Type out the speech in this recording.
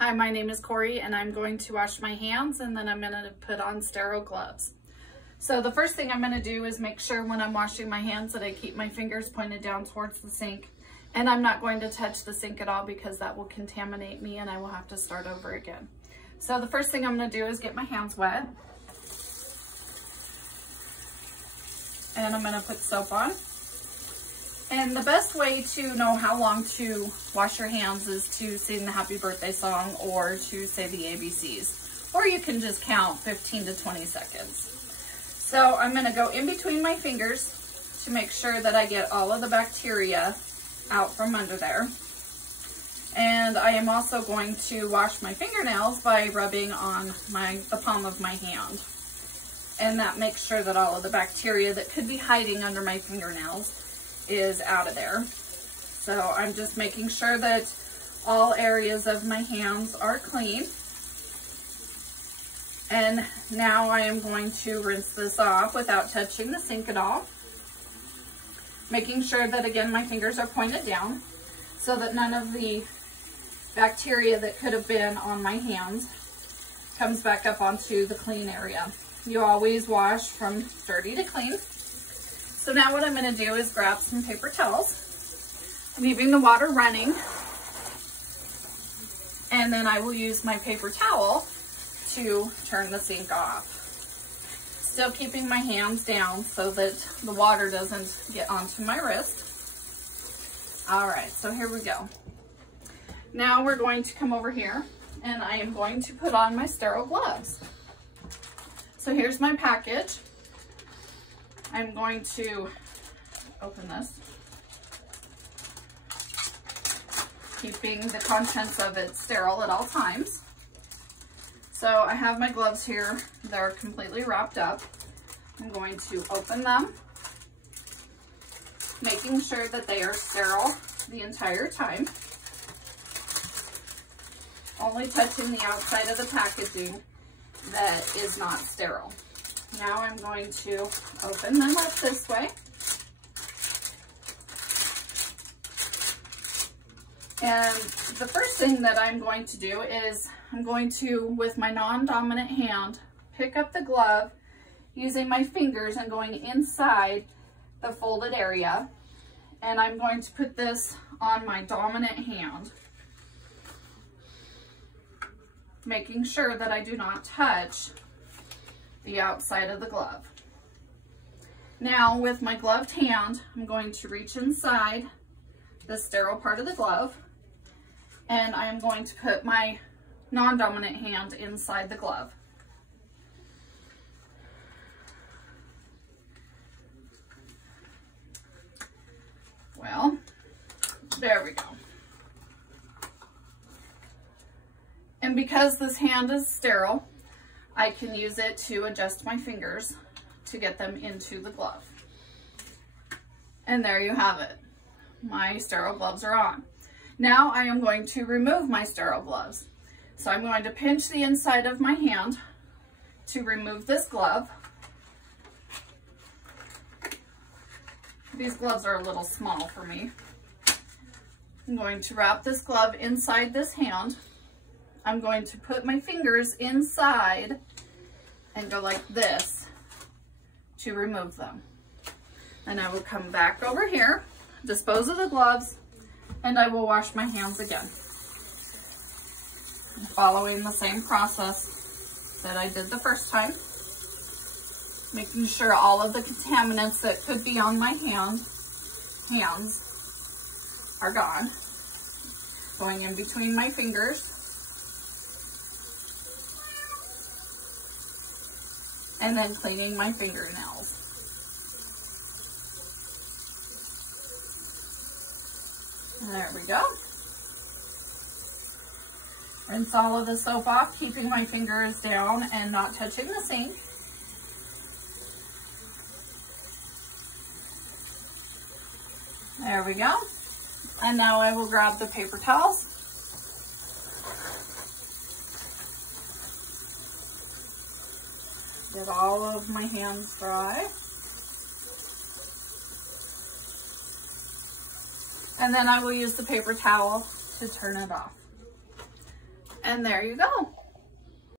Hi, my name is Corey and I'm going to wash my hands and then I'm going to put on sterile gloves. So the first thing I'm going to do is make sure when I'm washing my hands that I keep my fingers pointed down towards the sink, and I'm not going to touch the sink at all because that will contaminate me and I will have to start over again. So the first thing I'm going to do is get my hands wet, and I'm going to put soap on. And the best way to know how long to wash your hands is to sing the happy birthday song or to say the ABCs. Or you can just count 15 to 20 seconds. So I'm going to go in between my fingers to make sure that I get all of the bacteria out from under there. And I am also going to wash my fingernails by rubbing on the palm of my hand. And that makes sure that all of the bacteria that could be hiding under my fingernails is out of there. So I'm just making sure that all areas of my hands are clean. And now I am going to rinse this off without touching the sink at all. Making sure that, again, my fingers are pointed down so that none of the bacteria that could have been on my hands comes back up onto the clean area. You always wash from dirty to clean. So now what I'm going to do is grab some paper towels, leaving the water running, and then I will use my paper towel to turn the sink off. Still keeping my hands down so that the water doesn't get onto my wrist. All right, so here we go. Now we're going to come over here and I am going to put on my sterile gloves. So here's my package. I'm going to open this, keeping the contents of it sterile at all times. So I have my gloves here. They're completely wrapped up. I'm going to open them, making sure that they are sterile the entire time. Only touching the outside of the packaging that is not sterile. Now I'm going to open them up this way. And the first thing that I'm going to do is I'm going to, with my non-dominant hand, pick up the glove using my fingers and going inside the folded area. And I'm going to put this on my dominant hand, making sure that I do not touch the outside of the glove. Now with my gloved hand, I'm going to reach inside the sterile part of the glove, and I am going to put my non-dominant hand inside the glove. Well, there we go. And because this hand is sterile, I can use it to adjust my fingers to get them into the glove. And there you have it. My sterile gloves are on. Now I am going to remove my sterile gloves. So I'm going to pinch the inside of my hand to remove this glove. These gloves are a little small for me. I'm going to wrap this glove inside this hand. I'm going to put my fingers inside and go like this to remove them. And I will come back over here, dispose of the gloves, and I will wash my hands again. Following the same process that I did the first time, making sure all of the contaminants that could be on my hands are gone. Going in between my fingers. And then cleaning my fingernails. There we go. Rinse all of the soap off, keeping my fingers down and not touching the sink. There we go. And now I will grab the paper towels. Get all of my hands dry. And then I will use the paper towel to turn it off. And there you go.